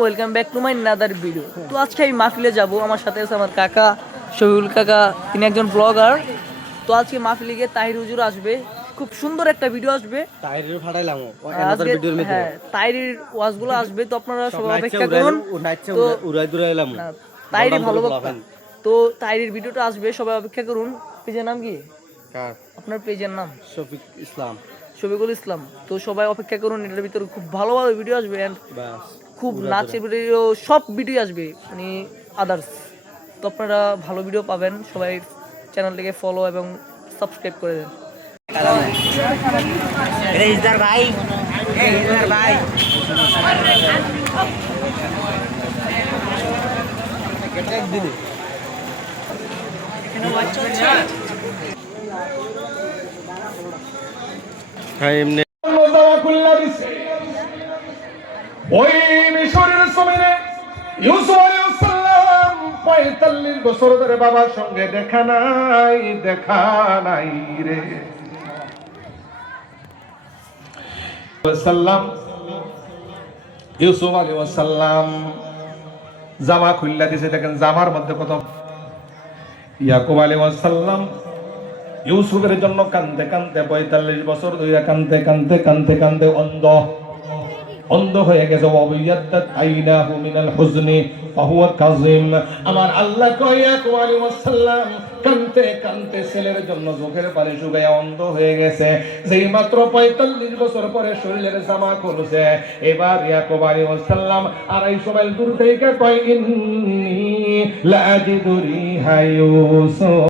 Welcome back to my another video. তো আজকে আমি মাহফিলে যাব, আমার সাথে আছে আমার কাকা শহীদুল কাকা, তিনি একজন ব্লগার। তো আজকে মাহফিলে গিয়ে তাহির হুজুর আসবে, খুব সুন্দর একটা ভিডিও আসবে। তাহিরের ফাটাইলাম আজকে হ্যাঁ তাহিরের ওয়াজগুলো আসবে, তো আপনারা সবাই অপেক্ষা করুন। তো তাহিরি ভালো বক্তা, তো তাহিরের ভিডিওটা আসবে, সবাই অপেক্ষা করুন। পেজের নাম কি আপনার? পেজের নাম শফিক ইসলাম, শফিকুল ইসলাম। তো সবাই অপেক্ষা করুন, এটার ভিতরে খুব ভালো ভালো ভিডিও আসবে, খুব নাচের ভিডিও, সব ভিডিও আসবে, মানে আদার্স। তো আপনারা ভালো ভিডিও পাবেন, সবাই চ্যানেলটিকে ফলো এবং সাবস্ক্রাইব করে দেন। ওই মিশরের জমিনে ইউসুফ আলাইহিস সালাম ৪৫ বছর ধরে বাবার সঙ্গে দেখা নাই রে সাল্লাম। ইউসুফ আলাইহিস সালাম জামা খুললা দিয়েছে, দেখেন জামার মধ্যে কত। ইয়াকুব আলাইহিস সালাম ইউসুফের জন্য কান্দতে কান্দতে ৪৫ বছর ধরে কান্দতে কান্দতে কান্দতে কান্দতে অন্ধ হয়ে গেছে। ওয়াবিয়াত আইনাহু মিনাল হুজনি ফাহুয়া কাযিম। আমার আল্লাহ কয় ইয়াকুব আলাইহিস সালাম কান্দতে কান্দতে ছেলের জন্য চোখের পানি শুকায়া অন্ধ হয়ে গেছে। যেই মাত্র ৪৫ বছর পরে শরীরের জামা খুলছে, এবার ইয়াকুব আলাইহিস সালাম ২৫০ মাইল দূর থেকে কয় ইন্নী লা আজিদু রিহা ইউসুফ।